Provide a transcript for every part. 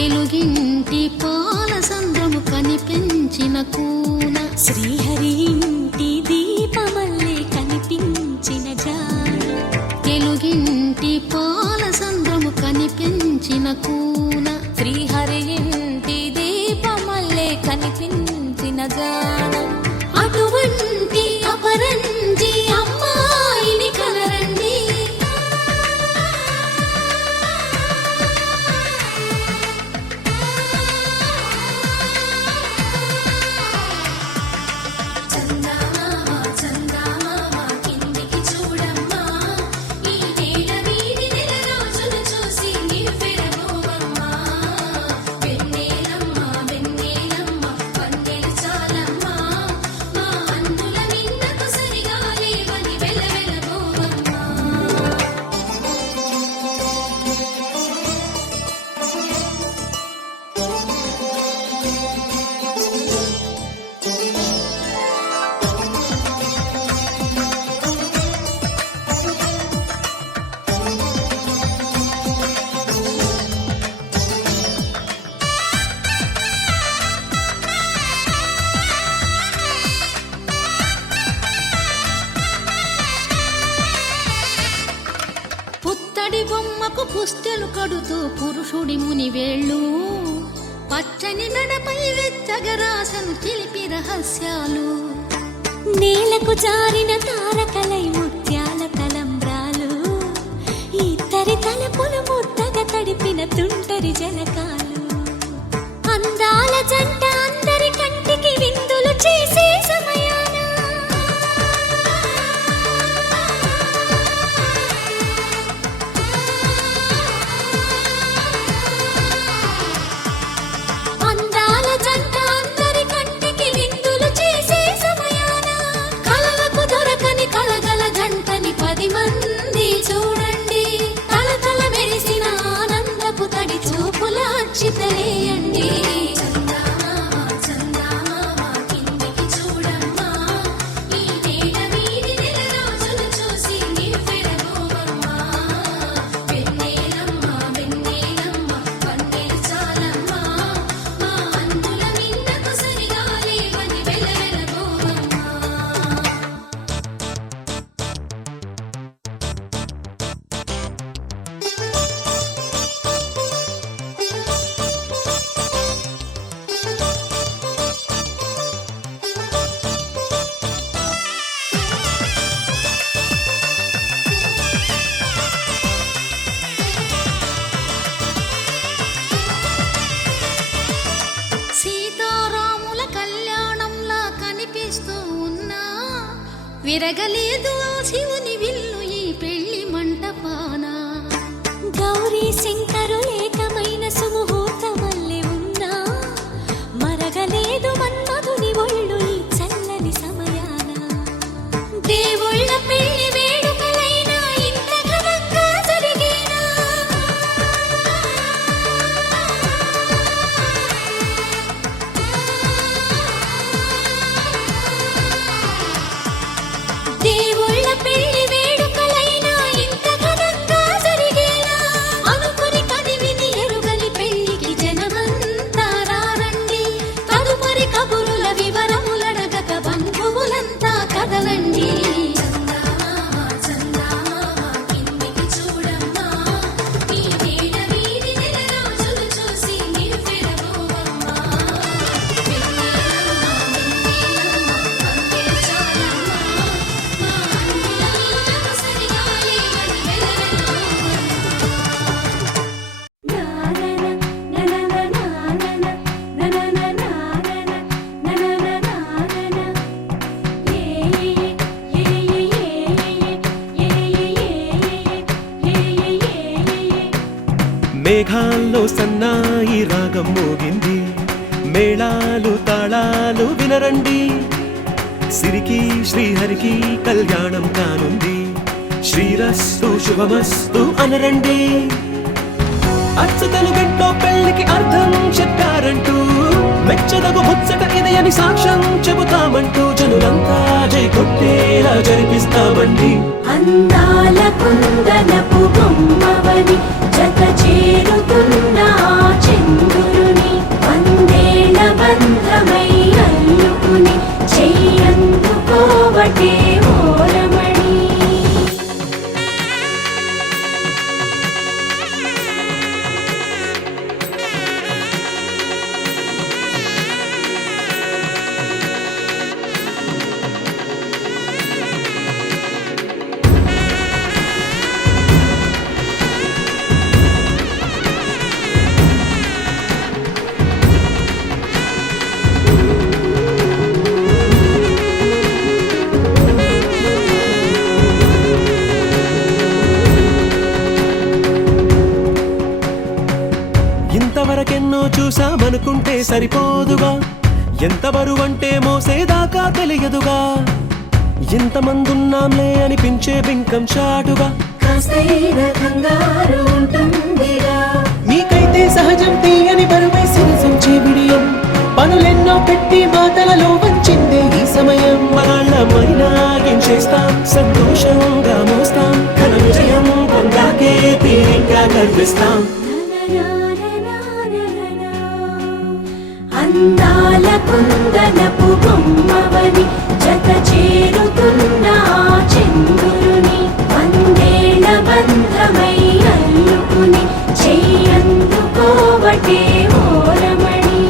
తెలుగింటి పాల సంద్రము కనిపించిన కూన శ్రీహరి ఇంటి దీపమల్లే కనిపించిన జాన తెలుగింటి పాల సంద్రము కనిపించిన కూన శ్రీహరి ఇంటి దీపమల్లే కనిపించిన జాన అటువంటి అపరంజి అమ్మాయిని కనరండి పుత్తడి బొమ్మకు పుస్తెలు కడుతూ పురుషుడి ముని వేళ్ళు పచ్చని నడపై వెచ్చగరాసను చిలిపి రహస్యాలు నేలకు జారిన తారకలై ముత్యాల తలంబ్రాలు ఇద్దరి తలపులు ముద్దగా తడిపిన తుంటరి జలకాలు అందాల జంట అందరి కంటికి విందులు చేసే సమయాన అందాల జంట అందరి కంటికి విందులు చేసే సమయాన కలలకు దొరకని కలగల జంటని 10 మంది చూడండి తలతల మెరిసిన ఆనందపు తడి చూపుల అక్షితలేయండి సీతారాముల కళ్యాణంలా కనిపిస్తూ ఉన్నా విరగలేదు ఆ శివుని విల్లు ఈ పెళ్లి మంటపాన గౌరీ శంకరులేకమైన సుముహూర్తమల్లె ఉన్నా మరగలేదు మన్మధుని ఒళ్ళు ఈ చల్లని సమయాన దేవుళ్ళ పెళ్లి వేడుకలైనా ఇంత ఘనంగా జరిగేనా దేవుళ్ళ పెళ్లి వేడుకలైనా ఇంత ఘనంగా జరిగేనా అనుకుని కదివిని ఎరుగని పెళ్లికి జనమంతా రారండి తదుపరి కబురుల వివరములడగక బంధువులంతా కదలండి మేఘాల్లో సన్నాయి రాగం మోగింది మేళాలు తాళాలు వినరండి సిరికి శ్రీహరికి కళ్యాణం కానుంది శ్రీరస్తు శుభమస్తు అనరండి అచ్చ తెలుగింట్లో పెళ్లికి అర్థం చెప్పారంటూ మెచ్చదగు ముచ్చట ఇది అని సాక్ష్యం చెబుతామంటూ జనులంతా జై కొట్టేలా జరిపిస్తామండి అందాల కుందనపు బొమ్మవని జత చేరుతున్న చెంగు ఎన్నో చూసామనుకుంటే సరిపోదుగా, ఎంత బరువంటే మోసేదాకా తెలియదుగా, ఎంతమందున్నాంలే అనిపించే బింకం చాటుగా. కాస్తైన కంగారు ఉంటుందిగా, మీకైతే సహజం తీయని బరువై సిరసించే బిడియం, పనులెన్నో పెట్టి మాటలలో వంచిందే ఈ సమయం. వాళ్ళమైనా ఏం చేస్తాం, సంతోషంగా మోస్తాం, ఘన విజయం పొందాకే తీరిగ్గా కనిపిస్తాం. అందాల కుందనపు బొమ్మవని జత చేరుతున్న ఆ చంద్రుని వందేళ్ల బంధమై అల్లుకుని చెయ్యందుకోవటే ఓరమణి.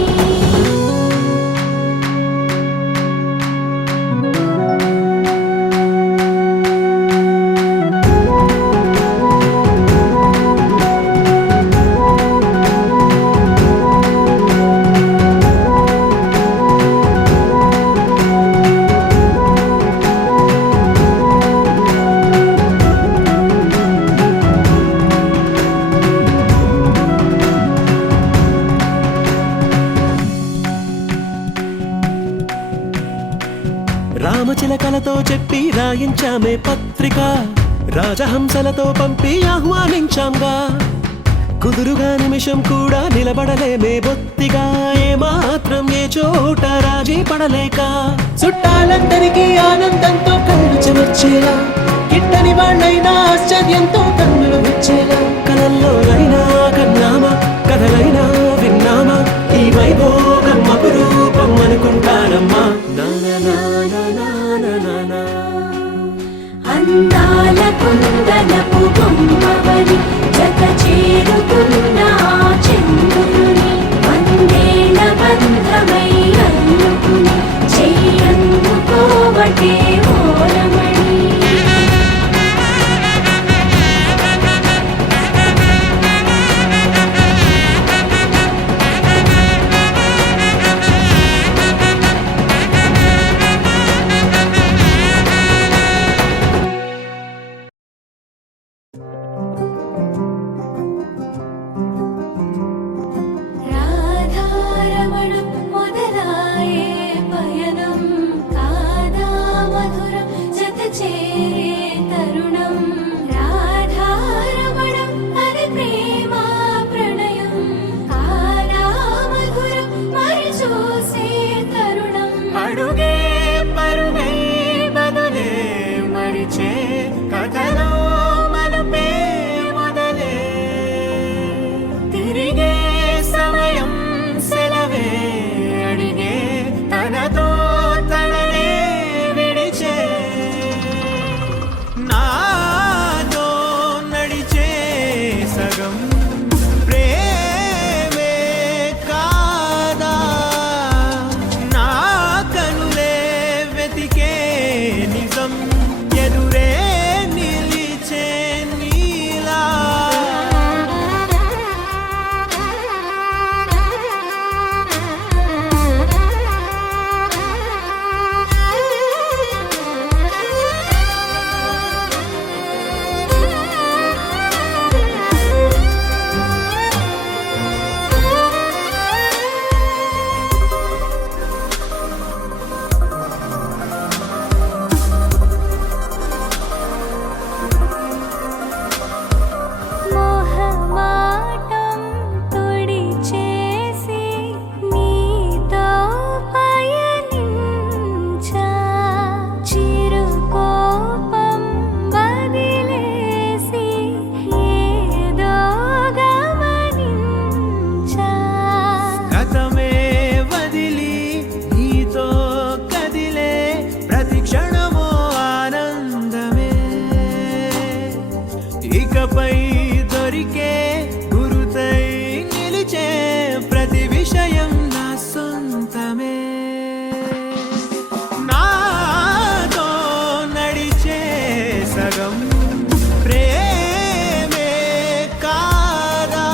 రామచిలకలతో చెప్పి రాయించామే పత్రిక, రాజహంసలతో పంపి ఆహ్వానించాంగా, కుదురుగా నిమిషం కూడా నిలబడలేమే బొత్తిగా, ఏమాత్రం ఏ చోట రాజీ పడలేక, చుట్టాలందరికీ ఆనందంతో కళ్ళు చెమర్చేలా, గిట్టని వాళ్ళైనా ఆశ్చర్యంతో కన్నులు విచ్చేలా, కలల్లోనైనా కన్నామా కథలైనా విన్నామా, ఈ వైభోగం అపురూపం అనుకుంటానమ్మా. అందాల కుందనపు బొమ్మవని జత చేరుతున్న ఆ చంద్రుని వందేళ్ల బంధమై అల్లుకుని చెయ్యందుకోవటే ఓరమణి. రాధారమణం మొదలాయే పయనం కాదా మధురం జత చేరే తరుణం. రాధారమణం అది ప్రేమ ప్రణయం కాదా మధురం మరి చూసే తరుణం. అడుగే పరుగే బదులే మరిచే కథలో మలుపే మొదలే, తిరిగే సమయం సెలవే అడిగే తనతో తననే విడిచే, నాతో నడిచే సగం ప్రేమే కాదా, నా కనులే వెతికే నిజం ఎదురే నిలిచే నీలా. మోహమాటం తొడి చేసి నీతో పయనించా, చిరుకోపం వదిలేసి ఏదో గమనించా. గతమే వదిలి నీతో కదిలే ప్రతి క్షణమో ఆనందమే, ఇకపై దొరికే గురుతై నిలిచే ప్రతి విషయం నా సొంతమే, నాతో నడిచే సగం ప్రేమే కాదా,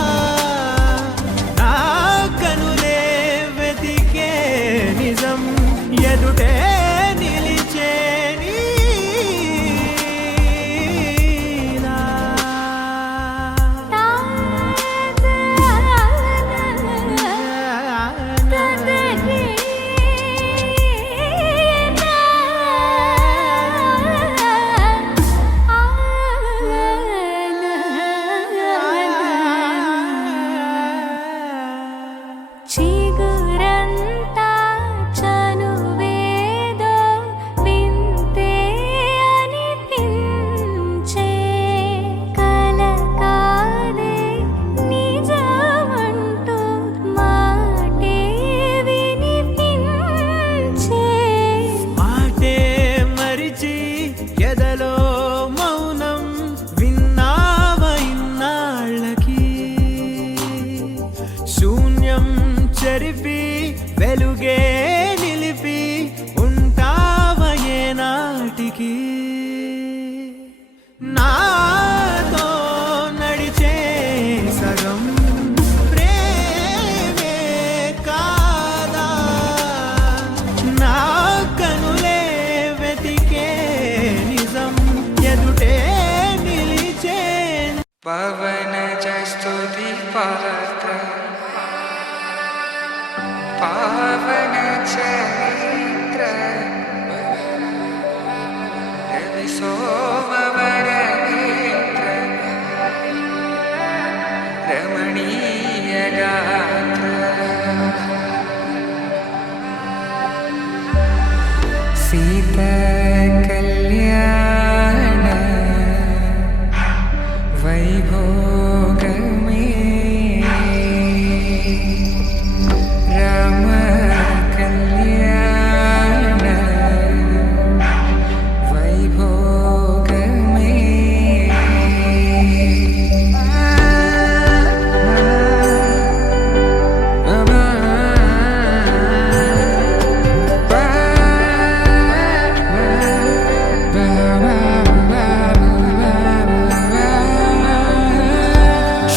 నా కనులే వెతికే నిజం ఎదుటే నిలిచే నీలా. తారక నాతో నడిచే సగం ప్రేమే కాదా నా కనులే వెతికే నిజం ఎదుటే నిలిచే పవన జస్తుతి పాత్ర పావన చరిత్ర రవి సోమవర నేత్ర రమణీయ గాత్ర సీత కళ్యాణ వైభోగమే రామ కళ్యాణ వైభోగమే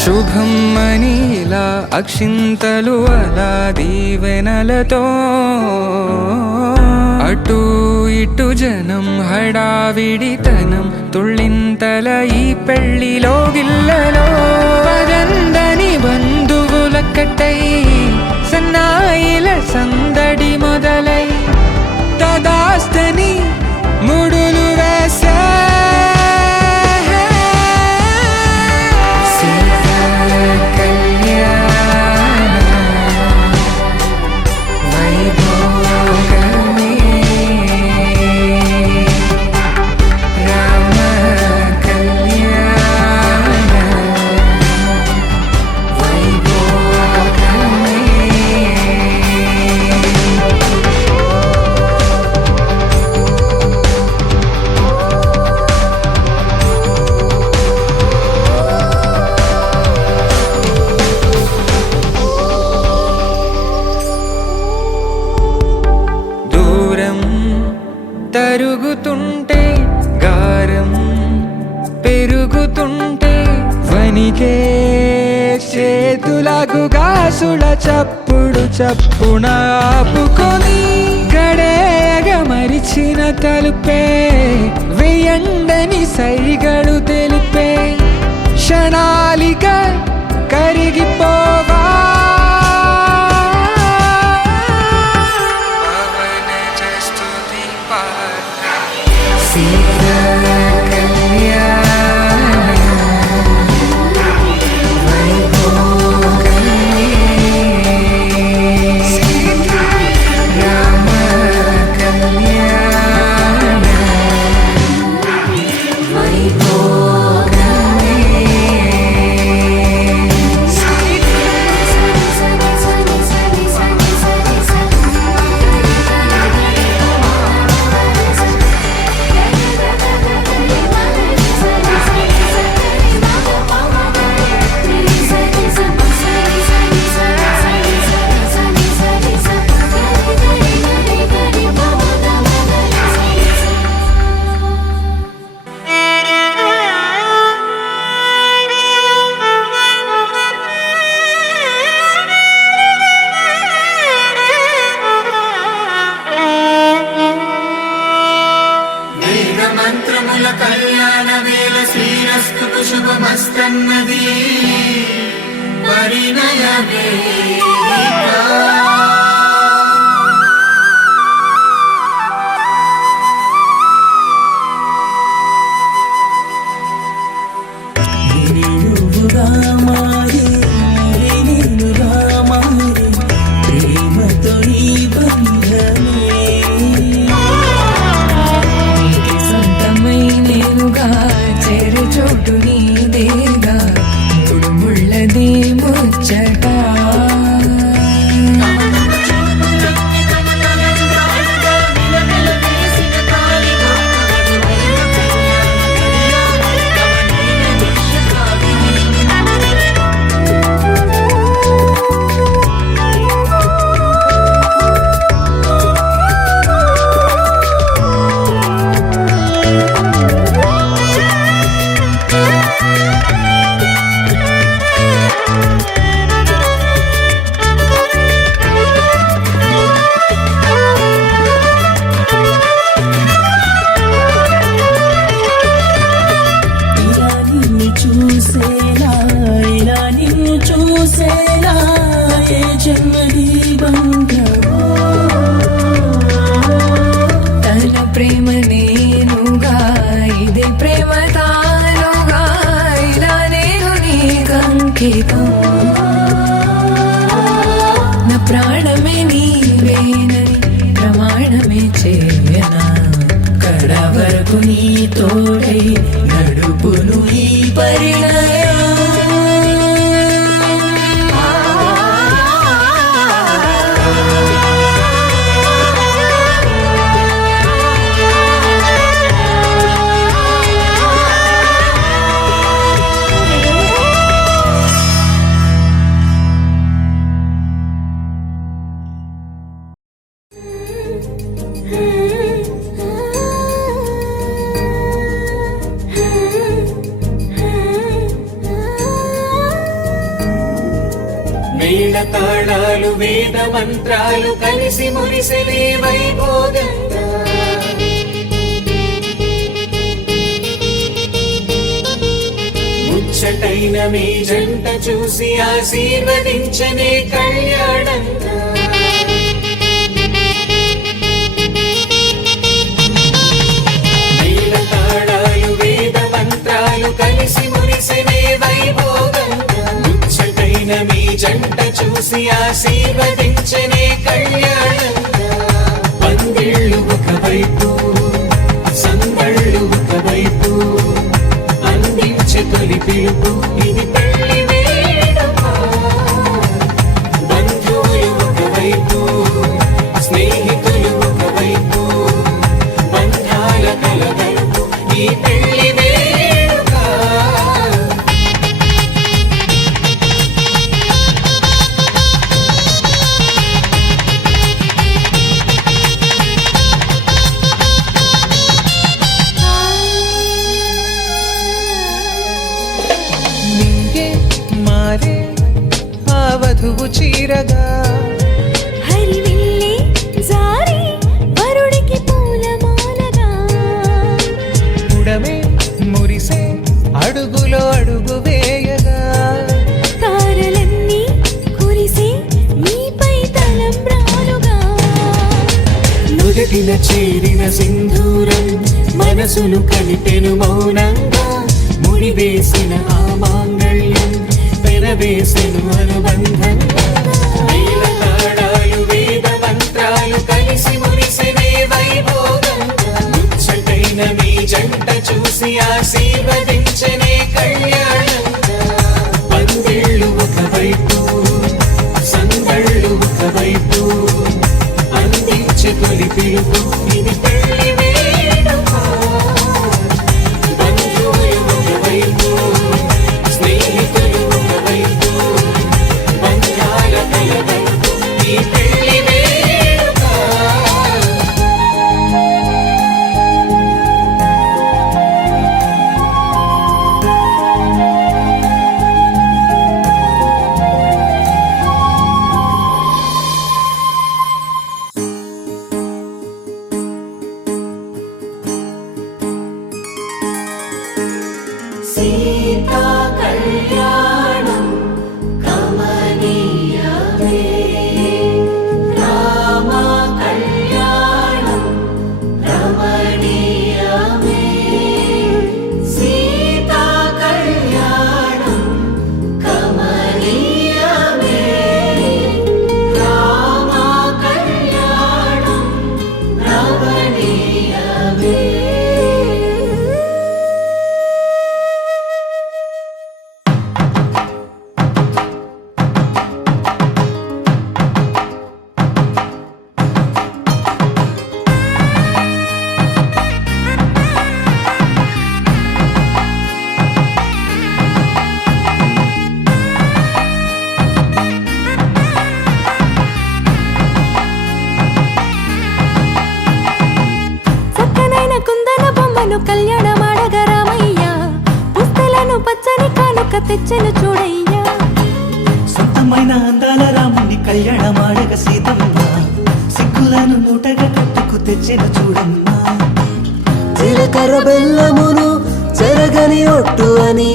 శుభం మనీలా అక్షింతలు అలా దీవెనలతో అటు ఇటు జనం హడావిడితనం తుళ్ళింతల ఈ పెళ్లిలో గిల్లలో పదందని బంధువులక్కటై సన్నాయిల సందడి మొదలై తదాస్తని ముడులు వేసే తరుగుతుంటే గారం పెరుగుతుంటే వనికే చేతులకు గాసుల చప్పుడు చప్పున ఆపుకొని గడేగ మరిచిన తలుపే వెయ్యండని సైగడు తెలిపే క్షణాలిక కరిగిపోవా మంత్రముల కళ్యాణ వేళ శ్రీరస్తు శుభమస్తన్నది పరిణయ ప్రేమతో ఈ బంధమే చేరు చోటు నీదేగా ముళ్ళది ముచ్చట సంకేతం నా ప్రాణమే నీవేనని ప్రమాణమే చేయనా కడ వరకు నీ తోడై నడుపును ఈ పరిణయం మేళ తాళాలు వేద మంత్రాలు కలిసి మురిసెలే వైభోగంగా ముచ్చటైన మీ జంట చూసి ఆశీర్వదించనే కళ్యాణంగా మేళ తాళాలు వేద మంత్రాలు కలిసి మురిసెనే వైభోగంగా ముచ్చటైన మీ జంట చూసి ఆశీర్వదించనే కళ్యాణంగా పందిళ్ళు ఒకవైపు సంగళ్ళు ఒకవైపు అందించే తొలి పిలుపు ఇది పెళ్లి వేడుక బంధువులు ఒకవైపు స్నేహితులు ఒకవైపు బంధాల కలగలుపు ఈ పెళ్లి వేడుక నింగే మారే ఆ వధువు చీరగా హరివిల్లి జారి వరుడికి పూలమాలగా ఉడమే మురిసే అడుగులో అడుగు వేయగా తారలన్నీ కురిసి మీపై తలంబ్రాలుగా నుదిటిన చేరిన సింధూరం మనసును కలిపెను మౌనంగా ముడివేసిన ఆ మాంగళ్యం పెనవేసెను అనుబంధంగా మేళ తాళాలు వేద మంత్రాలు కలిసి మురిసెనే వైభోగంగా ముచ్చటైన మీ జంట చూసి ఆశీర్వదించనే కళ్యాణంగా పందిళ్ళు ఒకవైపు సంగళ్ళు ఒకవైపు అందించే తొలి పిలుపు ఇది పెళ్లి వేడుక బంధువులు ఒకవైపు స్నేహితులు ఒకవైపు బంధాల కలగలుపు ఈ పెళ్లి వేడుక సీతా కళ్యాణం కమనీయమే రామ కళ్యాణం రమణీయమే సీతా కళ్యాణం కమనీయమే రామ కళ్యాణం రమణీయమే చక్కనైన కుందన బొమ్మను కళ్యాణమాడగా రామయ్య పుస్తలను పచ్చని కానుక తెచ్చెను చూడయ్యా సొంతమైన అందాల రాముని కళ్యాణమాడగ సీతమ్మ సిగ్గులను మూటగా కట్టుకు తెచ్చిన చూడమ్మా జీలకర్ర బెల్లమును చెరగని ఒట్టు అని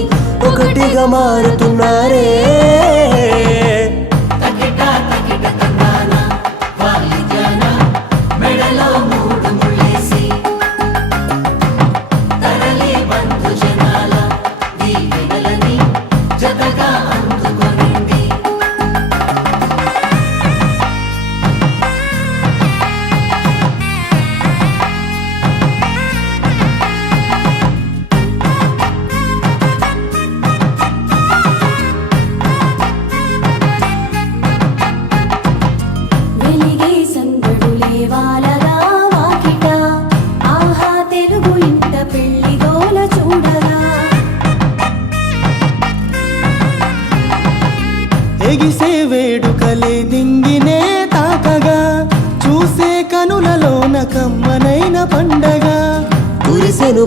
ఒకటిగా మారుతున్నారే మెడలో మూడు ముళ్ళేసి తరలి బంధు జనాల దీవెనలని జతగా అందు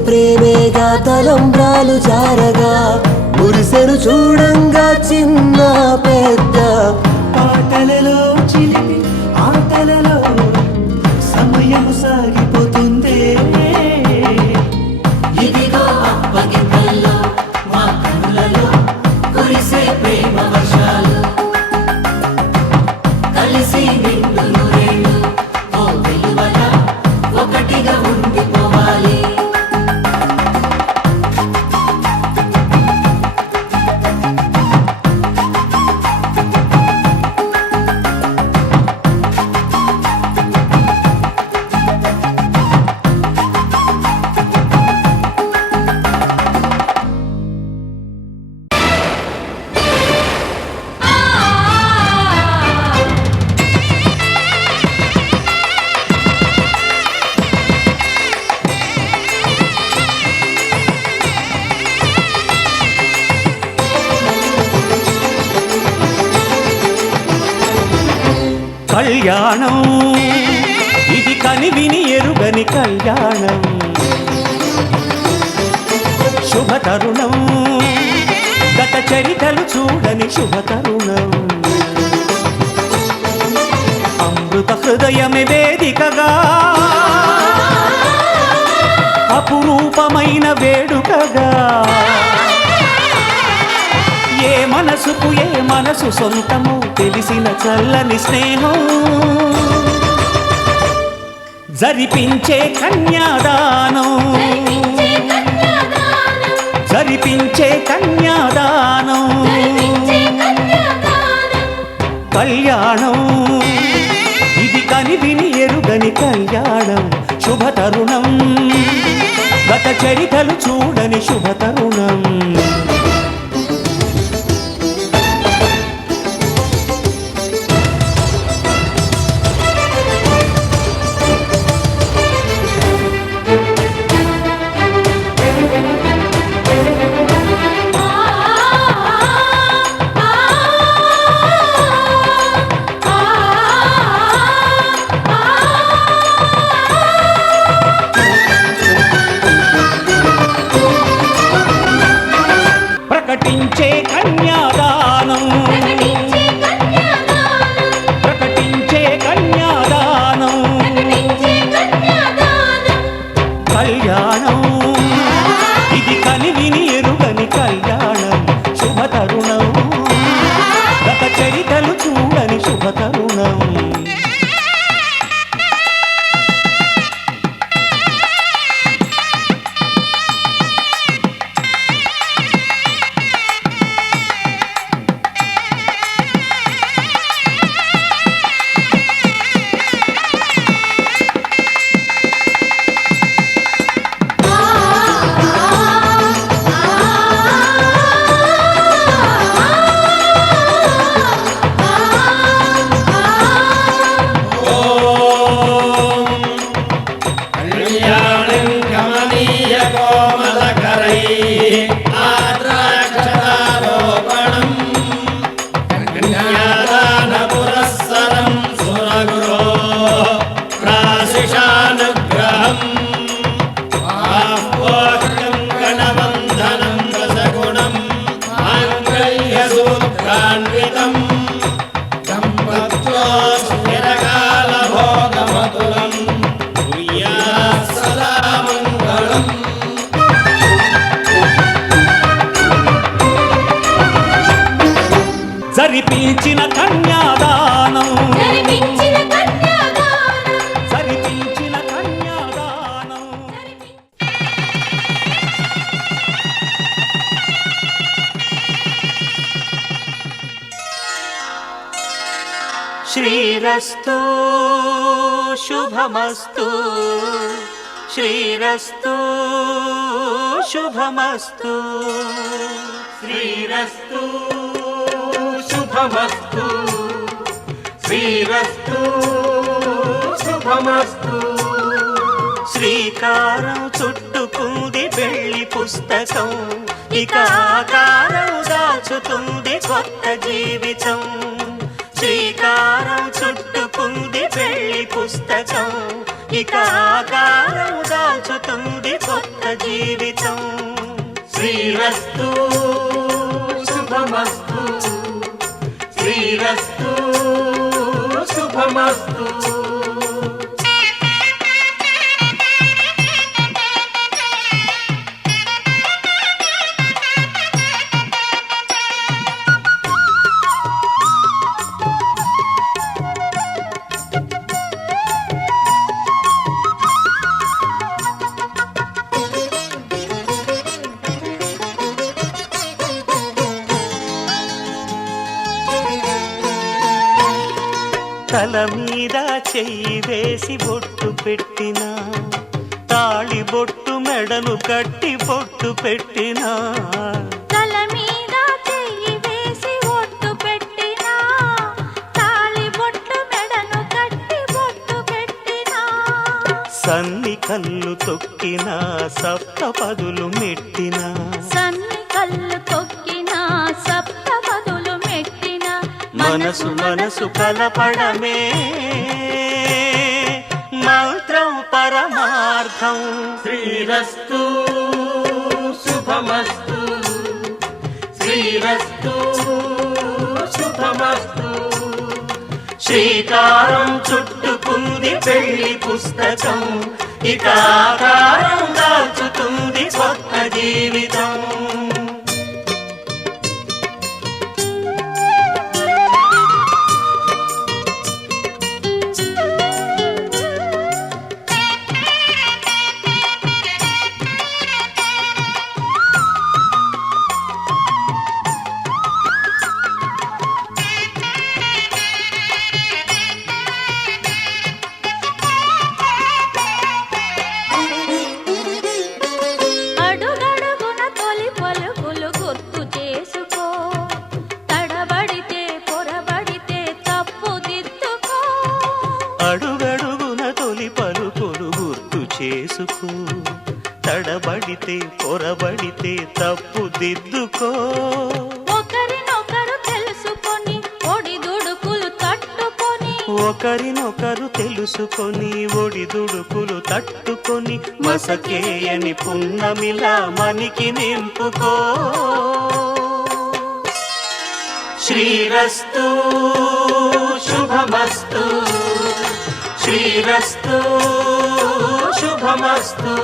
ప్రేమేగా తలంబ్రాలు జారగా మురిసెను చూడంగా చిన్న పెద్ద పాటలలో చిలిపి ఆటలలో సమయము సాగిపోతుందే ఇదిగో అప్పగింతల్లో మా కనులలో కురిసే ప్రేమ వర్షాలు కలిసి నిండు నూరేళ్ళు ఓ వెలువల ఒకటిగా ఉండిపోవాలి కళ్యాణం ఇది కనివిని ఎరుగని కళ్యాణం శుభతరుణం గత చరితలు చూడని శుభతరుణం అమృత హృదయమే వేదికగా అపురూపమైన వేడుకగా ఏ మనసుకు ఏ మనసు సొంతము తెలిసిన చల్లని స్నేహం జరిపించే కన్యాదానం జరిపించే కన్యాదానం కళ్యాణం ఇది కనివిని ఎరుగని కళ్యాణం శుభతరుణం గత చరితలు చూడని శుభతరుణం ప్రకటించే కన్యాదానం ప్రకటించే కన్యాదానం కళ్యాణం ఇది కనివిని ఎరుగని కళ్యాణం శుభతరుణం గత చరితలు చూడని శుభతరుణం జరిపించిన కన్యాదానం జరిపించిన కన్యాదానం శ్రీరస్తు శుభమస్తు శ్రీరస్తు శుభమస్తు శ్రీరస్తు శుభమస్తు శ్రీరస్తు శుభమస్తు శ్రీకారం చుట్టుకుంది పెళ్లి పుస్తకం ఇక ఆకారం దాచుతుంది కొత్త జీవితం శ్రీకారం చుట్టుకుంది పెళ్లి పుస్తకం ఇక ఆకారం దాచు దాల్చుతుంది కొత్త జీవితం. శ్రీరస్తు శుభమస్తు, శ్రీరస్తు శుభమస్తు. తల మీద చెయ్యి వేసి బొట్టు పెట్టినా, తాళి బొట్టు మెడను కట్టి బొట్టు పెట్టినా, తల మీద చెయ్యి వేసి బొట్టు పెట్టినా, తాళి బొట్టు మెడను కట్టి బొట్టు పెట్టినా, సన్ని కళ్ళు తొక్కినా సప్తపదులు మెట్టినా, సన్ని కళ్ళు తొక్కినా సప్తపదులు మెట్టినా, మనసు మనసు కలపడమే మంత్రం పరమార్థం. శ్రీరస్తు శుభమస్తు, శ్రీరస్తు శుభమస్తు. శ్రీకారం చుట్టుకుంది పెళ్లి పుస్తకం, ఇక ఆకారం దాల్చుతుంది కొత్త జీవితం. అడుగడుగున తొలి పలుకులు గుర్తు చేసుకో, తడబడితే పొరబడితే తప్పు దిద్దుకో. అడుగడుగున తొలి పలుకులు గుర్తు చేసుకో, తడబడితే పొరబడితే తప్పు దిద్దుకో. ఒకరినొకరు తెలుసుకొని ఒడిదుడుకులు తట్టుకొని, ఒకరినొకరు తెలుసుకొని ఒడిదుడుకులు తట్టుకొని, మసకేయని పున్నమిలా మనికి నింపుకో. శ్రీరస్తు శుభమస్తు, శ్రీరస్తు శుభమస్తు.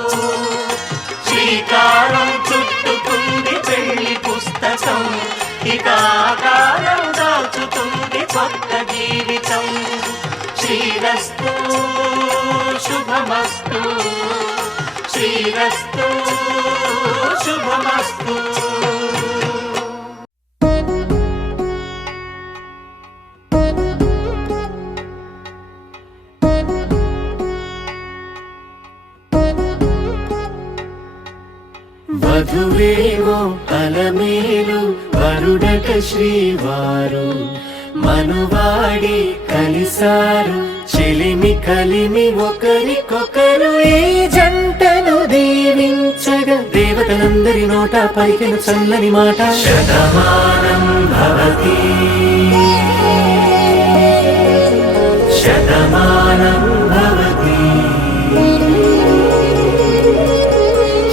శ్రీకారం చుట్టుకుంది పెళ్లి పుస్తకం, ఇక ఆకారం దాల్చుతుంది కొత్త జీవితం. శ్రీరస్తు శుభమస్తు, శ్రీరస్తు శుభమస్తు. వధువేమో అలమేలు వరుడట శ్రీవారు, మనువాడి కలిసారు చెలిమి కలిమి ఒకరికొకరు. ఈ జంటను దీవించగా దేవతలందరి నోట పలికెను చల్లని మాట. శతమానం భవతి శతమానం భవతి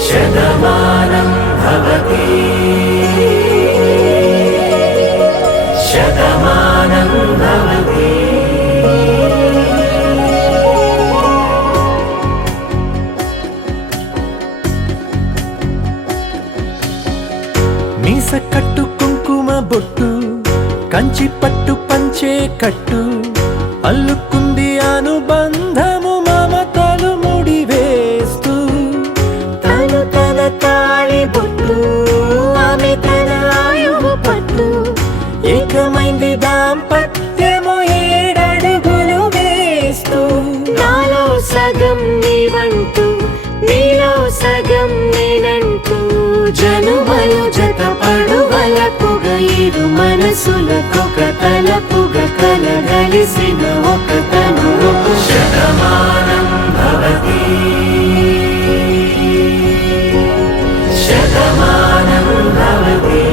శతమానం భవతి శతమానం భవతి. మీస కట్టు కుంకుమ బొట్టు, కంచి పట్టు పంచే కట్టు, అల్లుకుంది అనుబంధము మమతలు ముడివేస్తూ. తను తన తాళి బొట్టు, ఆమె తన ఆయువు పట్టు, ఏకమైంది దాంపత్యము 7 అడుగులు వేస్తూ. నాలో సగం నీవంటూ, నీలో సగం నేనంటూ, జనుమలు జత పడువలపుగ ఇరు మనసులకొక తలపుగ కలగలిసిన ఒక తను ఒక. శతమానం భవతి శతమానం భవతి.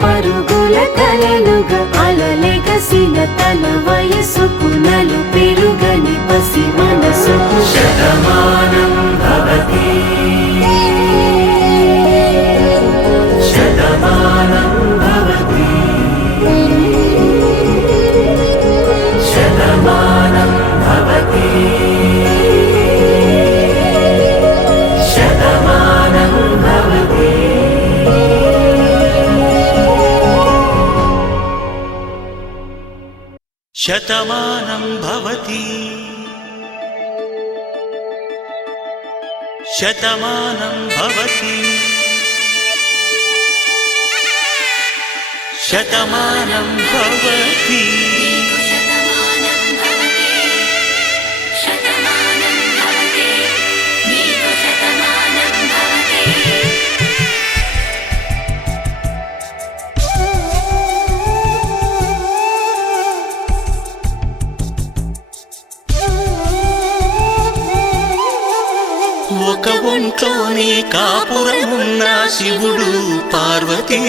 పరుగుల కలలుగా అలలెగసిన తన వయసుకు నలు పెరుగని పసి మనసుకు శతమానం భవతి శతమానం భవతి శతమానం భవతి శతమానం భవతి శతమానం భవతి శతమానం భవతి శతమానం భవతి ఒక ఒంట్లోనే కాపురమున్న శివుడు పార్వతీ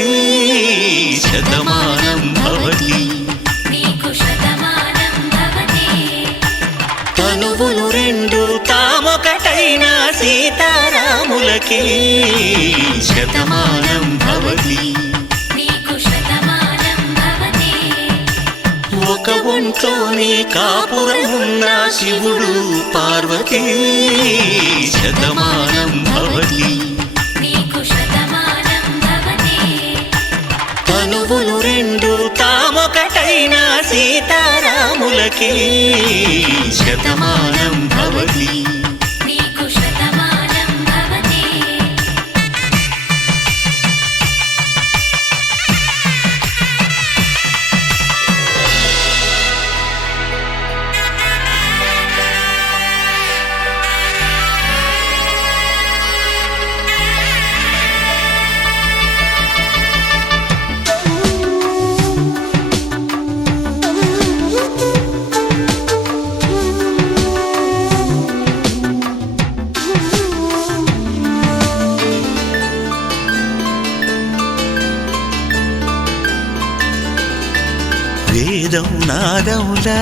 శతమానం భవతి తనువులు రెండు తామొకటైన సీతారాములకి శతమానం భవతి ఒక ఒంట్లోనే కాపురమున్న శివుడు పార్వతీ శతమానం భవతి తనువులు రెండు తామొకటైన సీతారాములకి శతమానం భవతి వేదం నాదములా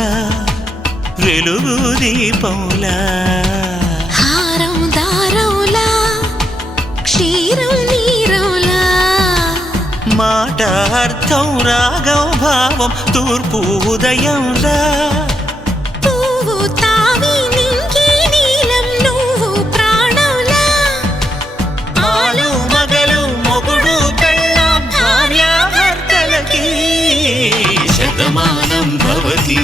వెలుగు దీపములా హారం దారములా క్షీరం నీరములా మాట అర్థం రాగం భావం తూర్పు ఉదయంలా పువ్వు తావి నింగి నీలం నువ్వు ప్రాణంలా ఆలు మగలు మొగుడు కళ్ళ భార్యాభర్తలకి శతమానం భవతి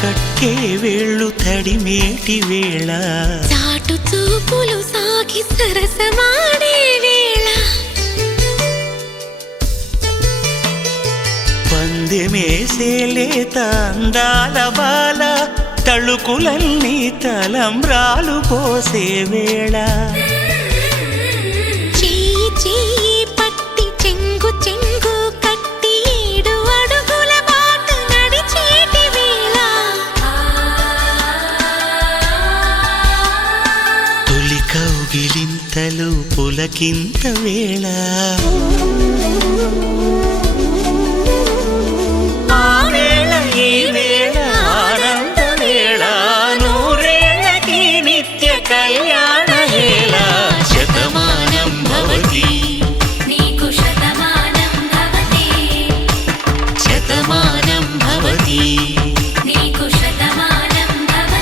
కట్టే వేళ్ళు తడిమేటి వేళ చాటు చూపులు సాగి సరసమాడే వేళ పందెమేసేలేత అందాల బాల తళుకులన్నీ తలంబ్రాలు పోసే వేళ చెయ్యి చెయ్యి పట్టి చెంగు చెంగు కట్టి 7 అడుగుల బాట నడిచేటి వేళ తొలి కౌగిలింతలు పులకింత వేళ నీకు శతమానం భవతి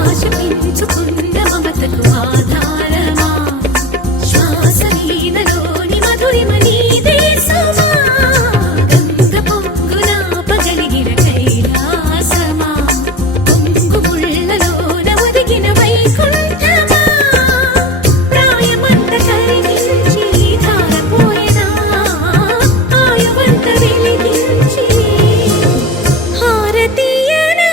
ఆశ పెంచుకున్న మమతకు ఆధారమా శ్వాస నీడలోని మధురిమ నీదే సుమా గంగ పొంగున పగలిగిన కైలాసమా పొంగు ముళ్ళలోన ఒదిగిన వైకుంఠమా ప్రాయమంత కరిగించి ధారపోయినా ఆయువంత వెలిగించి హారతీయనా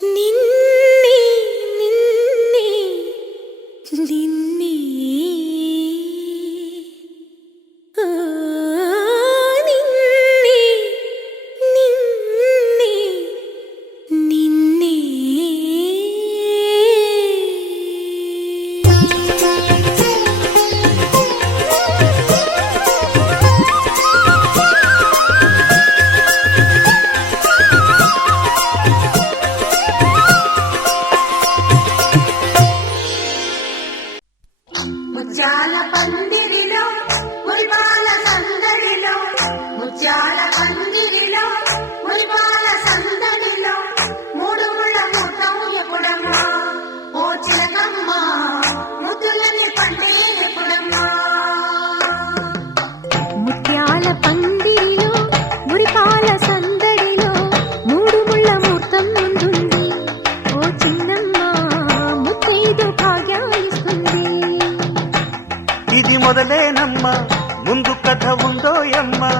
నిన్నే నిన్నే నిన్నే ఆ నిన్నే నిన్నే నిన్నే ముత్యాల పందిరిలో మురిపాల సందడిలో ముత్యాల పందిరిలో మురిపాల సందడిలో మూడు ముళ్ళ ముట్టం ఎప్పుడమ్మా ఓ చిలకమ్మ ముద్దులని పండే ఎప్పుడమ్మా ముత్యాల పందిరిలో మురిపాల సందడిలో మూడు ముళ్ళ ముట్టం ముందుంది ఓ చిన్నమ్మ ముత్తైదు భాగ్యాలిస్తుంది ఇది మొదలేనమ్మా ముందు కథ ఉందోయమ్మా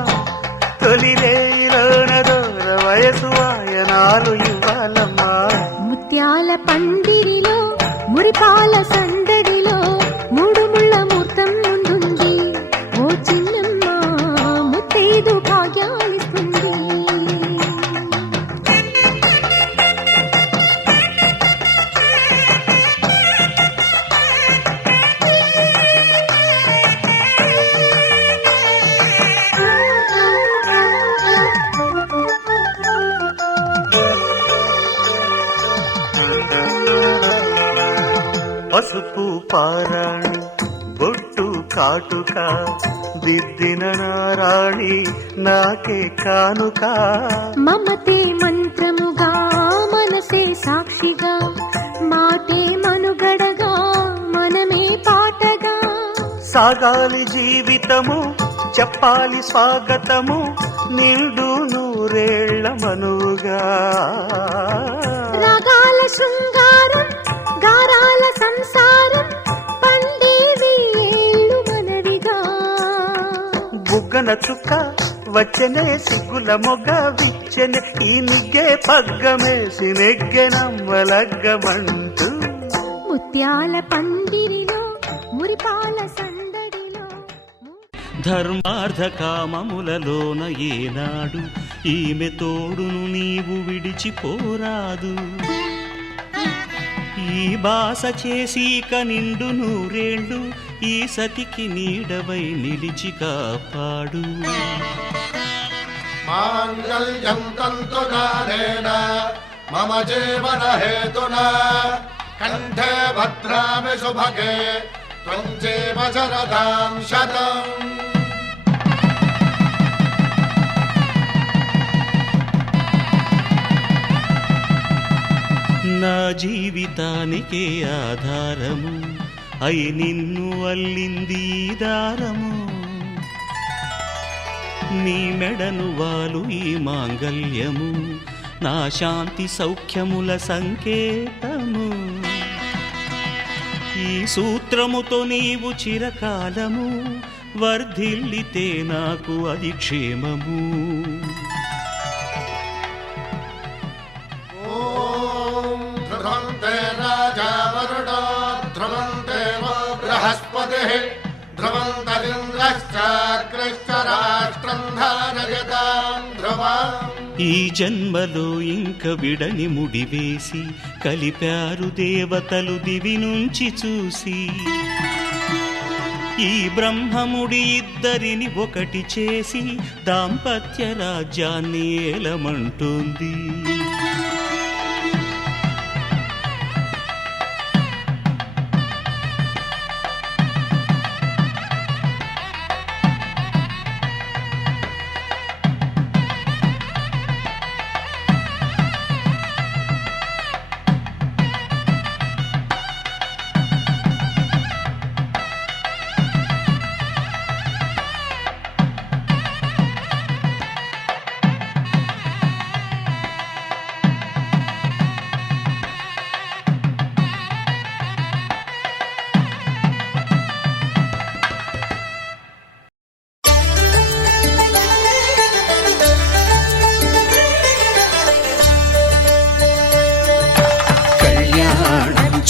తొలిలేలోన దూర వయసు వాయనాలు ఇవ్వాలమ్మా ముత్యాల పందిరిలో మురిపాల సందడిలో మూడు ముళ్ళ ముహూర్తం ముందుంది ఓ చిన్నమ్మ ముత్తైదు భాగ్యాలిస్తుంది పసుపు పారాణి బొట్టు కాటుక దిద్దిన నారాణి నాకే కానుక మమతే మంత్రముగా మనసే సాక్షిగా మాటే మనుగడగా మనమే పాటగా సాగాలి జీవితము చెప్పాలి స్వాగతము నిండు నూరేళ్ల మనుగా రాగాల శృంగారం గారాల సంసారం పండేవి ఏళ్ళు మనవిగా బుగ్గన చుక్క వచ్చనే సిగ్గుల మొగ్గ విచ్చనే ఈ నిగ్గే పగ్గమేసి నెగ్గెనమ్మలగ్గమంటూ ముత్యాల పందిరిలో మురిపాల సందడిలో ధర్మార్థ కామములలోన ఏనాడు ఈమె తోడును నీవు విడిచిపోరాదు ఈ బాస చేసి నిండు నూరేళ్ళు ఈ సతికి నీడవై నిలిచి కాపాడు మాంగళ్యం తంతునానేన మమ జీవన హేతునా కంఠే భద్రామి శుభగే త్వం జీవ శరదాం శతం నా జీవితానికే ఆధారము అయి నిన్ను అల్లింది ఈ దారము నీ మెడను వాలు ఈ మాంగల్యము నా శాంతి సౌఖ్యముల సంకేతము ఈ సూత్రముతో నీవు చిరకాలము వర్ధిల్లితే నాకు అది క్షేమము ధ్రువంతే రాజా వరుడో ధ్రువంతే బృహస్పతి ధ్రువంతరింద్రశ్చాగ్రశ్చ రాష్ట్రం ధారయతాం ధ్రువం ఈ జన్మలో ఇంక విడని ముడివేసి కలిపారు దేవతలు దివి నుంచి చూసి ఈ బ్రహ్మముడి ఇద్దరిని ఒకటి చేసి దాంపత్య రాజ్యాన్ని ఏలమంటుంది.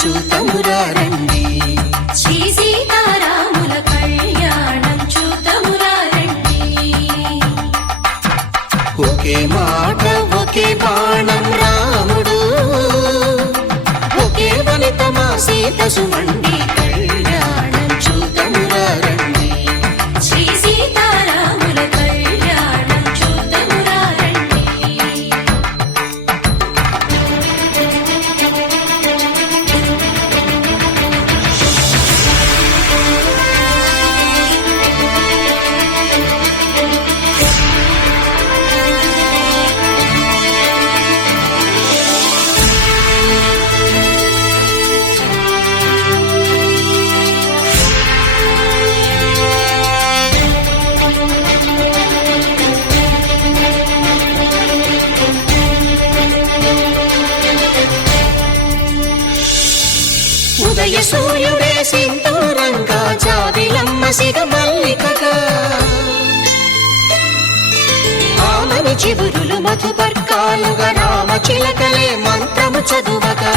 చూతమురారండి శ్రీ సీతారాముల కళ్యాణం చూతమురారండి. ఒకే మాట ఒకే బాణం రాముడు, ఒకే వనిత మా సీత సుమండి కళ్యాణం చూతమురారండి. శ్రీ సీతారాముల కళ్యాణం చూతమురారండి. ఉదయ సూర్యుడే సింధూరంగా జాబిలమ్మ సిగ మల్లికగా, ఆమని చివురులు మధుపర్కాలుగా రామ చిలకలే మంత్రము చదువగా,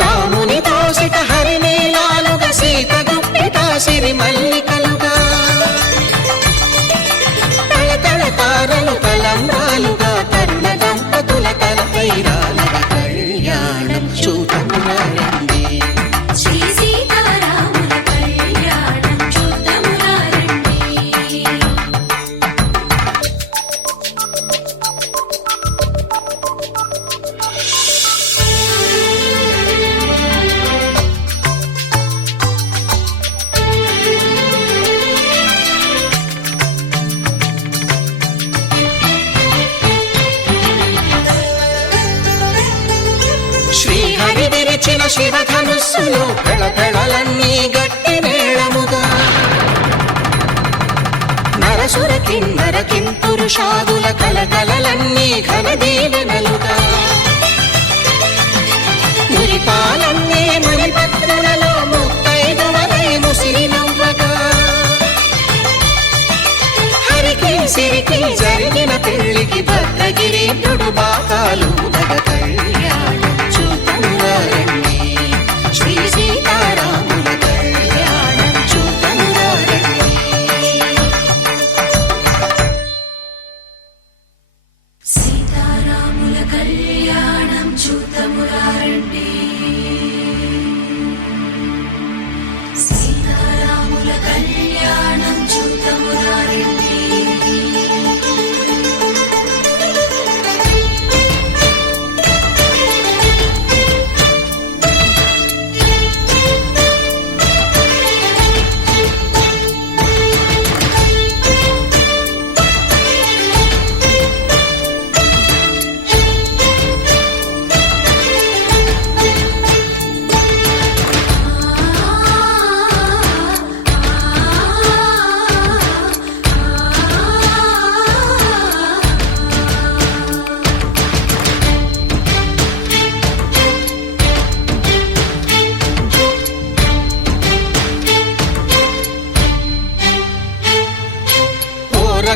రాముని దోసిట హరినీలాలుగా సీత గుప్పిట సిరి మల్లికలుగా, తళతళ తారలు తలంబ్రాలుగా తరుణ దంపతుల తలపై రాలగా కళ్యాణం చూతమురారండి. శ్రీ సీతారాముల కళ్యాణం చూతమురారండి. శ్రీహరి విరిచిన శివధనుస్సులు పెళపెళలన్నీ గట్టి మేళముగా, నరసుర కిన్నర కింపురుషాదుల కలకలలన్నీ ఘన దీవెనలుగా, మురిపాలన్నీ మురిపత్రులలో ముత్తైదువలై ముసిరి నవ్వగా, హరికి సిరికి జరిగిన పెళ్లికి భద్రగిరీంద్రుడు బాకాలు దగ కళ్యాణం చూతమురారండి. శ్రీ సీతారాముల కళ్యాణం చూతమురారండి. సీతారాముల కళ్యాణం చూతమురారండి. సీతారాముల కళ్యాణం చూతమురారండి.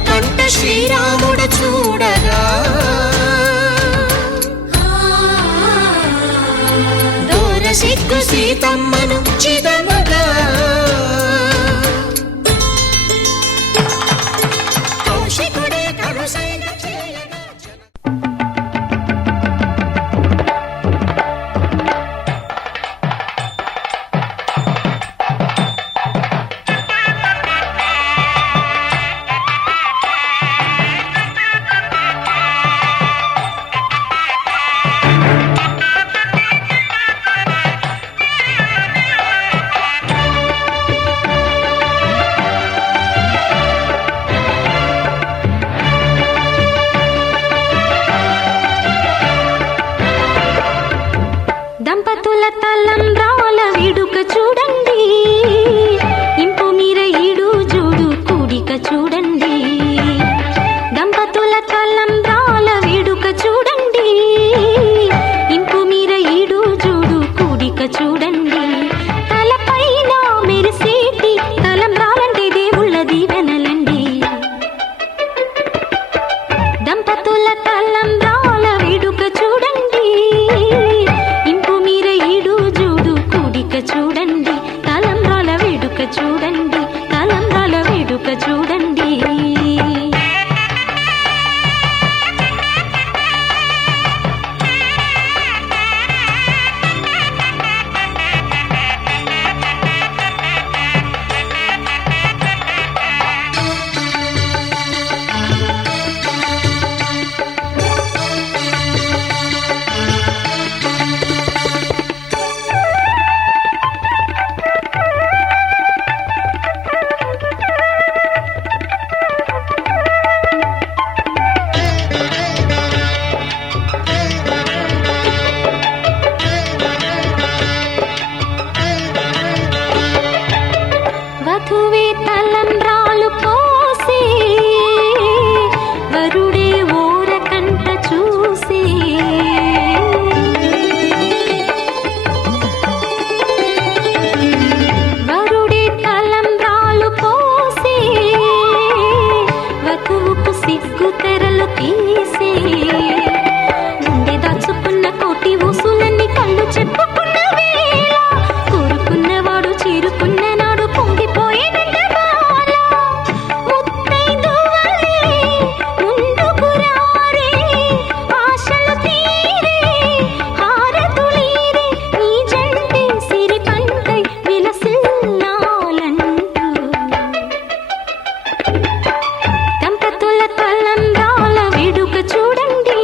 కంట శ్రీరాముడు చూడగా, దూర సిగ్గు సీతమ్మను చిదమగా, కౌశికుడే కరుసైన చేయగా. వధువే తలంబ్రాలు పోసి వరుడే ఓరకంట చూసి వరుడే తలంబ్రాలు పోసి వధువుకు సిగ్గు తెరలు తీసి గుండె దాచుకున్న కోటి ఊసులన్నీ కళ్ళు చెప్పుకున్న వేళ కోరుకున్నవాడు చేరుకున్న నాడు పొంగిపోయేనంట బాల ముత్తైదువలే ముందుకు రారే ఆశలు తీరే హారతులీరే నీ జంటే సిరి పంటై విలసిల్లాలంటూ దంపతుల తలంబ్రాల వేడుక చూడండి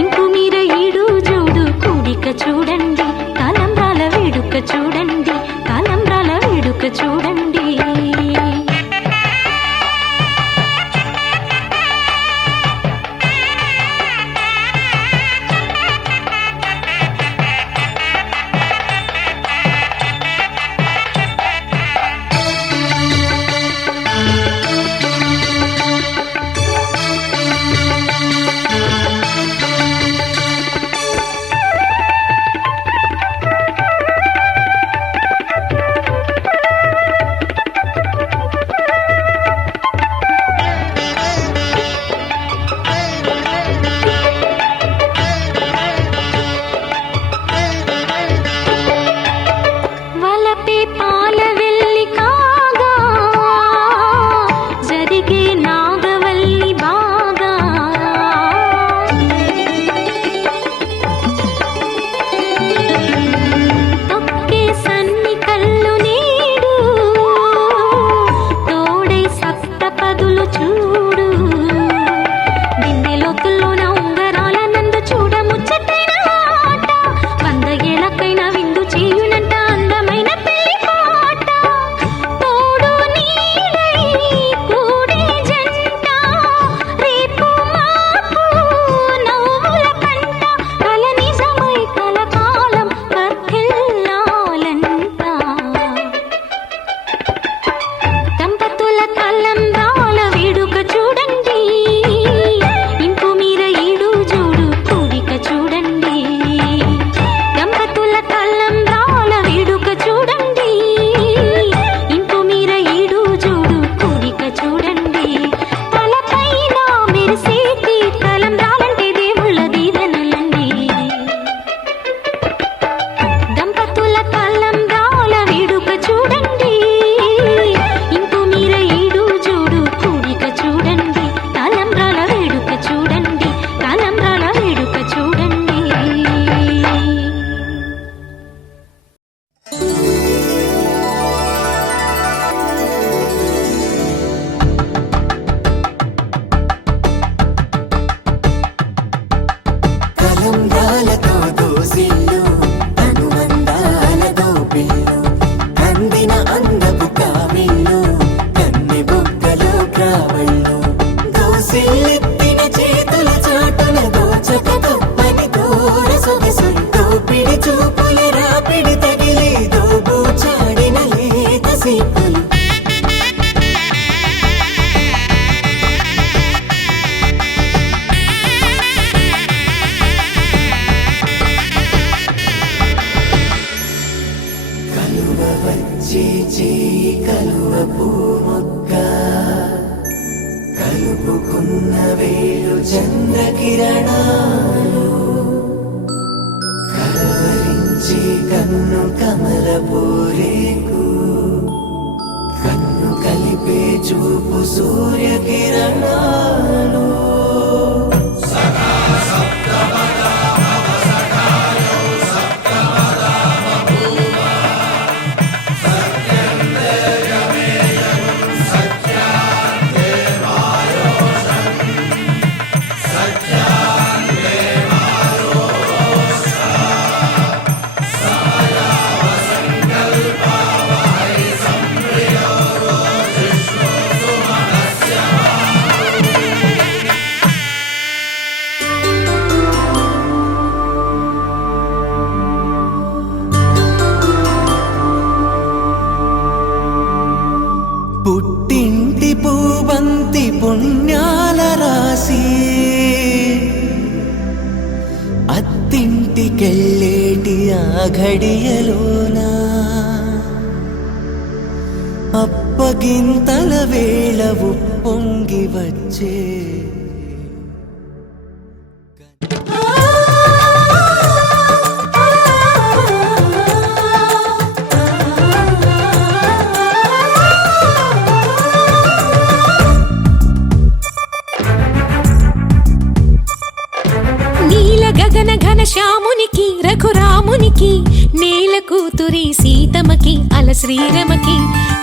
ఇంపు మీర ఈడు జోడు కూడిక చూడండి తలంబ్రాల వేడుక చూడండి తలంబ్రాల వేడుక చూడండి వలపే పాల వెల్లి కాగా జరిగే నాగవల్లి బాగా తొక్కే సన్ని కళ్ళు నీడు తోడై సప్తపదులు చూడు దిన్నెలోతుల్లోన ఉంగరాల నందు చూడ ముచ్చటైన ఆట 100 ఏళ్ళకైనా విందు చేయునంట అందమైన పెళ్లి పాట తోడు నీడై కూడే జంట రేపు మాపు నవ్వుల పంట కల నిజమై కలకాలం వర్ధిల్లాలంట దంపతుల తలంబ్రాల వేడుక చూడండి ఇంపు మీర ఈడు జోడు కూడిక చూడండి దంపతుల తలంబ్రాల వేడుక చూడండి ఇంపు మీర ఈడు జోడు కూడిక చూడండి తలపైన మెరిసేటి తలంబ్రాలంటే దేవుళ్ళ దీవెనలండి దంపతుల తలంబ్రాల వేడుక చూడండి ఇంపు మీర ఈడు జోడు కూడిక చూడండి తలంబ్రాల వేడుక చూడండి తలంబ్రాల వేడుక చూడండి కలంబ్రాలతో దోసిల్లు అనుబంధాలతో పిల్లు అందిన అందపు కావిళ్ళు కన్నె బొగ్గలో క్రావళ్ళు దోసిల్లెత్తిన చేతుల చాటున దోచక తప్పని దూర సొగసులు దోపిడి చూపుల రాపిడి తగిలి దోబూచాడిన లేత సీపులు కలువ వచ్చే చేయి కలువ పూమొక్క కలుపుకున్న వేలు చంద్రకిరణాలు కలవరించే కన్ను కమల పూరేకు కన్ను కలిపే చూపు సూర్యకిరణాలు భక్తి పుణ్యాల రాసి అత్తింటికెళ్ళేటి ఆ ఘడియలోనా అప్పగింతల వేళ ఉప్పొంగి వచ్చే శ్యామునికి రఘురామునికి నేల కూతురి సీతమ్మకి అల శ్రీరమకి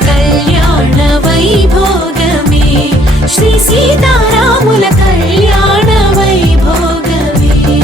కళ్యాణ వైభోగమే శ్రీ సీతారాముల కళ్యాణ వైభోగమే.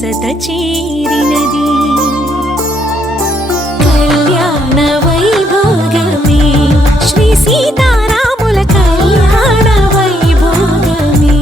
జత చేరినది కళ్యాణ వైభోగమే శ్రీ సీతారాముల కళ్యాణ వైభోగమే.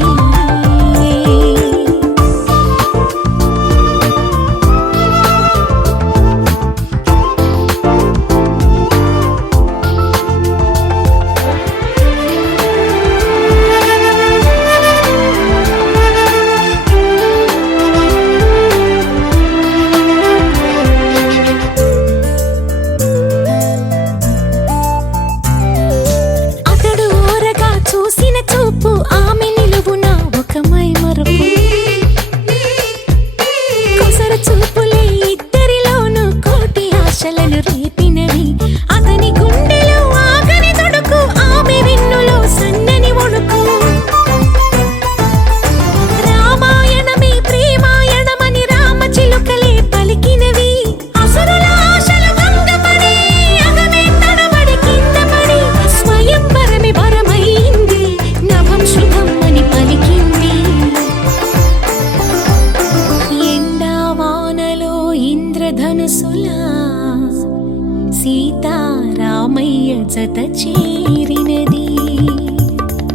సీతారామయ్య జత చేరినది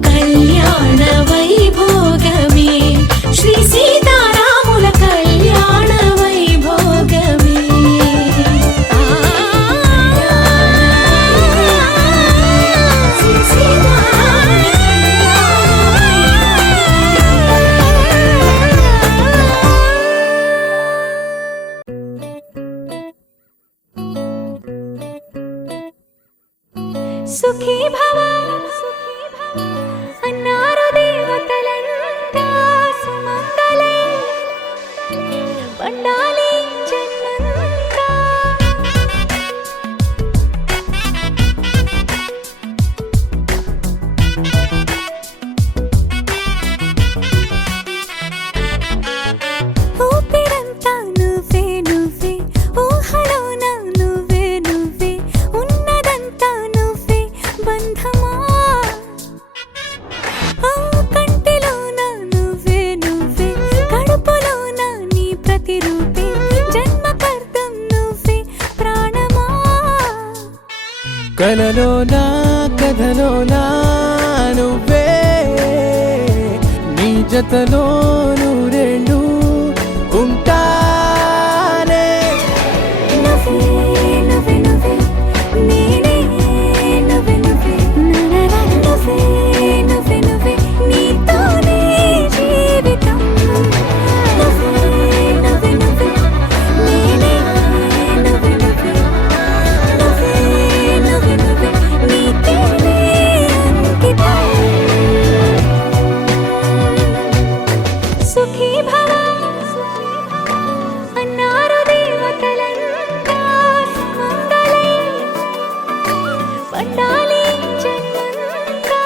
కళ్యాణ వైభోగమే శ్రీ సీతారాముల కళ్యాణ వైభోగమే. సుఖీ భవ అన్నారు దేవతలంతా సుమంగళే పండాలి జన్మంతా. ఊపిరంతా నువ్వే నువ్వే ఊహలోన నువ్వే నువ్వే ఉన్నదంతా నువ్వే బంధమా. కంటిలోన నువ్వే నువ్వే కడుపులోన నీ ప్రతిరూపే జన్మకర్తం నువ్వే ప్రాణమా. కలలోనా కథలోనా నువ్వే నీ జతలో నూరేళ్ళు ఉంటానే. నువ్వే నువ్వే నువ్వే నేనే నువ్వే నువ్వే నువ్వే నువ్వే నువ్వే నీతోనే జీవితం. నువ్వే నువ్వే నువ్వే సుఖీ భవ అన్నారు దేవతలంతా మంగళై పండాలి జన్మంతా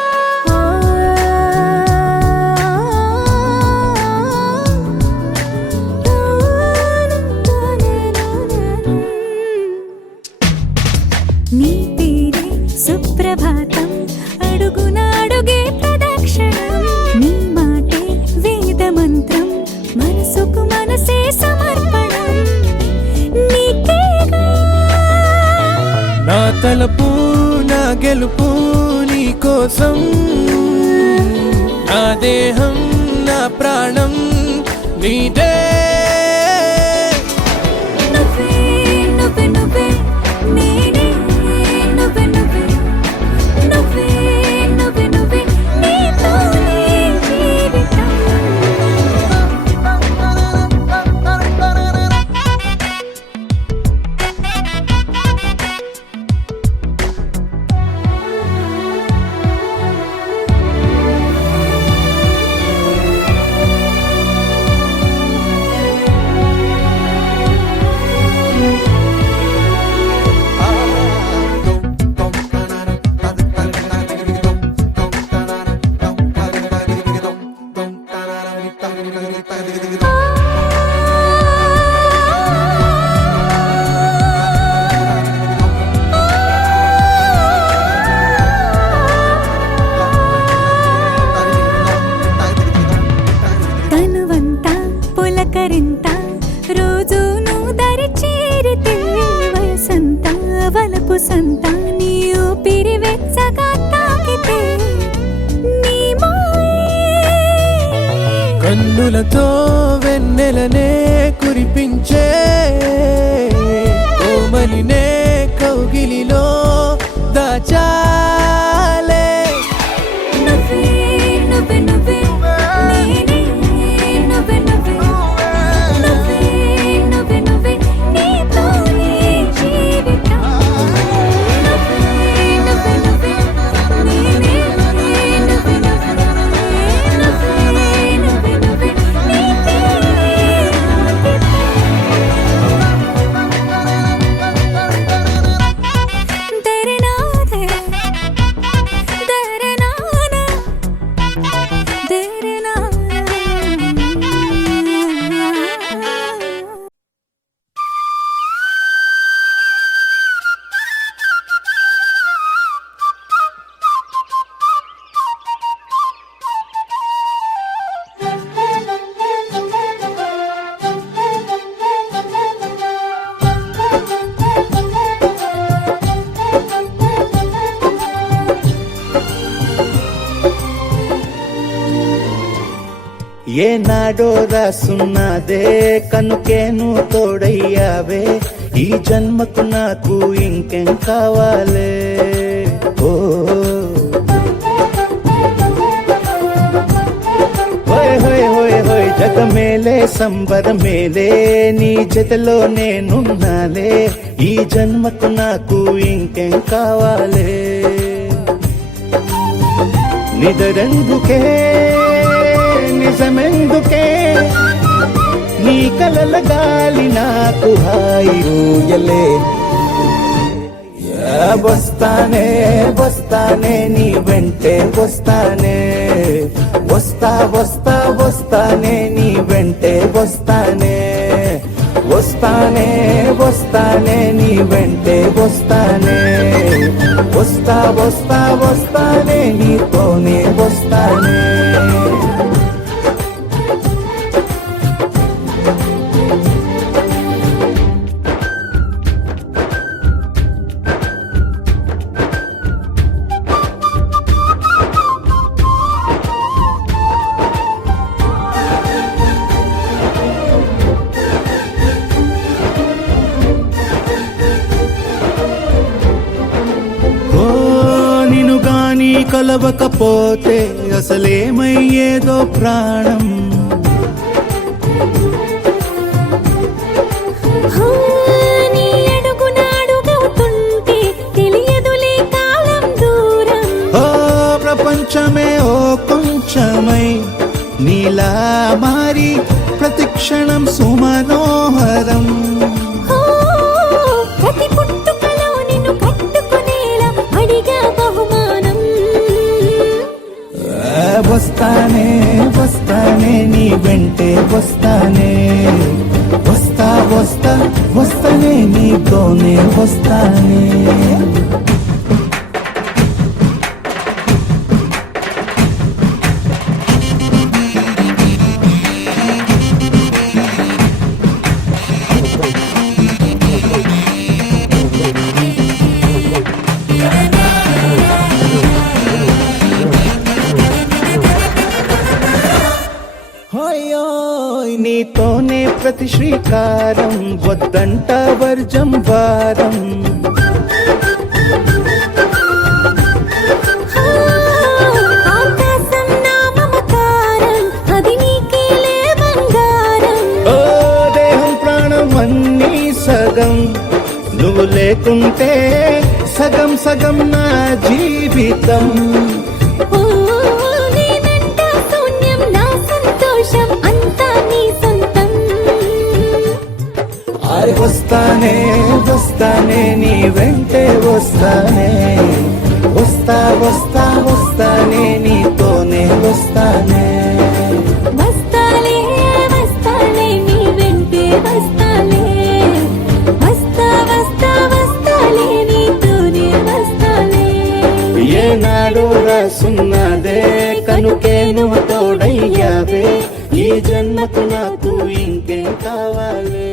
నీ పేరే సుప్రభాతం అడుగున అడుగే ప్రదక్షిణం నీ మాటే వేద మంత్రం మనసుకు మనసే సమర్పణం నీకేగా నా తలపు నా గెలుపు నీ కోసం నా దేహం నా ప్రాణం నీదే నువ్వే నువ్వే నువ్వే నేనే నువ్వే నువ్వే నువ్వే నువ్వే నువ్వే నీతోనే జీవితం తనువంతా పులకరింత రోజు నువ్వు దరి చేరితే వయసంతా వలపు సంత నీ ఊపిరి వెచ్చగా తాకితే నీ మాయే కన్నులతో వెన్నెలనే కురిపించే కోమలినే కౌగిలిలో దాచాలే నువ్వే నువ్వే నువ్వే నేనే నువ్వే నువ్వే నువ్వే నువ్వే నువ్వే నీతోనే జీవితం నువ్వే నువ్వే నువ్వే నేనే నువ్వే నువ్వే నువ్వే నువ్వే నువ్వే నీకే దరనాదే దరనానా దరనా ఏనాడో రాసున్నదే కనుకేను తోడయ్యావే ఈ జన్మకు నాకు ఇంకేం కావాలే ఓ హోయ్ హోయ్ హోయ్ హోయ్ జగమేలే సంబరమేలే నీ జతలో నేనున్నాలే ఈ జన్మకు నాకు ఇంకేం కావాలే నిదరెందుకే నిజమెందుకే నీ కలల గాలి నాకు హాయి ఊయలే వస్తానే వస్తానే నీ వెంటే వస్తానే వస్తా వస్తా వస్తానే నీ వెంటే వస్తానే వస్తానే వస్తానే నీ వెంటే వస్తానే వస్తా వస్తా వస్తానే నీతోనే వస్తానే కలవకపోతే అసలేమయ్యేదో ప్రాణం నీ అడుగునాడుగవుతుంటే తెలియదులే కాలం దూరం ప్రపంచమే ఓ కొంచెమై నీలా మారి ప్రతి క్షణం సుమనోహరం. ఓ, ప్రతి పుట్టుకలో నిన్ను కట్టుకునేలా అడిగా బహుమానం. వస్తానే వస్తానే నీ వెంటే వస్తానే, వస్తా వస్తా వస్తానే నీతోనే వస్తానే. హోయోయ్ నీతోనే ప్రతి శ్రీకారం, వద్దంట వర్జం వారం. ఆకాశం నా మమకారం, అది నీకేలే బంగారం. ఓ దేహం ప్రాణం అన్నీ సగం, నువ్వు లేకుంటే సగం సగం నా జీవితం. ఓ, నేనంట శూన్యం, నా సంతోషం అంతా నీ సొంతం. అరే వస్తానే వస్తానే నీ వెంటే వస్తానే, వస్తా వస్తా వస్తానే నీతోనే వస్తానే. వస్తాలే వస్తాలే నీ వెంటే వస్తాలే, వస్తా వస్తా వస్తాలే నీతోనే వస్తాలే. ఏనాడో రాసున్నదే కనుకే నువ్వు తోడయ్యావే, ఈ జన్మకు నాకు ఇంకేం కావాలే.